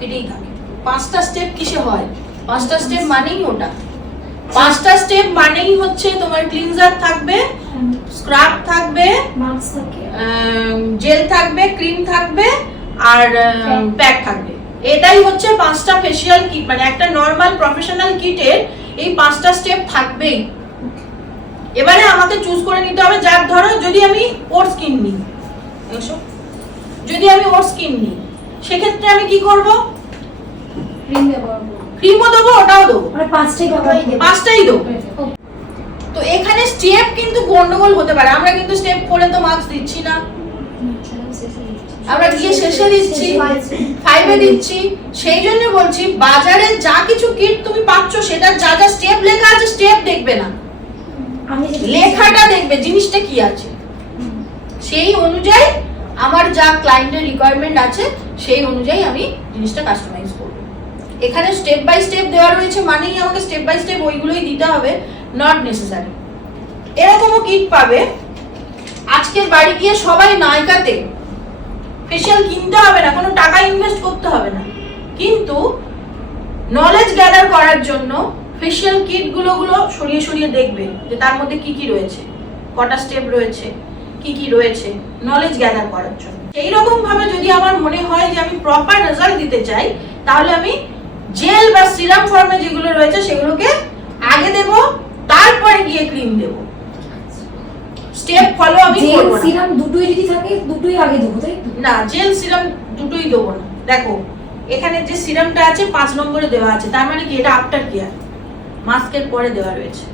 কেটেই থাকে। 5টা স্টেপ কিসে হয়? 5টা স্টেপ মানেই ওটা। 5টা স্টেপ মানেই হচ্ছে তোমার ক্লিনজার থাকবে, স্ক্রাব থাকবে, মাস্ক থাকে, জেল থাকবে, ক্রিম থাকবে আর প্যাক থাকবে। এটাই হচ্ছে 5টা ফেশিয়াল কিট, মানে একটা নরমাল প্রফেশনাল কিটের এই 5টা স্টেপ থাকবেই। এবারে আমাকে চুজ করে নিতে হবে, যার ধরো যদি আমি ওর স্কিন নিই, যদি আমি ওর স্কিন নিই সেক্ষেত্রে আমি কি করব? ক্রিম ব্যবহার করব, ক্রিমও দেবো, ওটাও দেবো, মানে 5টাই ব্যবহার করব, 5টাই দেবো। তো এখানে স্টেপ কিন্তু গন্ডগোল হতে পারে। আমরা কিন্তু স্টেপ করে তো মার্কস দিচ্ছি না, আমরা গিয়ে শেষে দিচ্ছি, 5 এ দিচ্ছি। সেই জন্য বলছি বাজারে যা কিছু কিট তুমি পাচ্ছ সেটা যা যা স্টেপ লেখা আছে স্টেপ দেখবে না, লেখাটা দেখবে জিনিসটা কি আছে। সেই অনুযায়ী আমার যা ক্লায়েন্টের রিকোয়ারমেন্ট আছে সেই অনুযায়ী আমি জিনিসটা কাস্টমাইজ করব। এখানে স্টেপ বাই স্টেপ দেওয়া রয়েছে মানেই আমাকে স্টেপ বাই স্টেপ ওইগুলোই দিতে হবে, নট নেসেসারি। এরকমও কিট পাবে আজকের বাড়ি গিয়ে সবাই নাইকাতে ফেশিয়াল কিনতে হবে না, কোনো টাকা ইনভেস্ট করতে হবে না, কিন্তু নলেজ গ্যাদার করার জন্য ফেশিয়াল কিট গুলো সরিয়ে সরিয়ে দেখবে যে তার মধ্যে কি কি রয়েছে, কটা স্টেপ রয়েছে, কি কি রয়েছে, নলেজ গ্যাদার করার জন্য। এই রকম ভাবে যদি আমার মনে হয় যে আমি প্রপার রেজাল্ট দিতে চাই, তাহলে আমি জেল বা সিরাম ফর্মে যেগুলো রয়েছে সেগুলোকে আগে দেব, তারপরে গিয়ে ক্রিম দেব। স্টেপ ফলো আমি করব না। সিরাম দুটোই যদি থাকে দুটোই আগে দেবো, তাই না, জেল সিরাম দুটোই দেবো না। দেখো এখানে যে সিরামটা আছে 5 নম্বরে দেওয়া আছে, তার মানে কি এটা আফটার কেয়ার, মাস্কের পরে দেওয়া রয়েছে।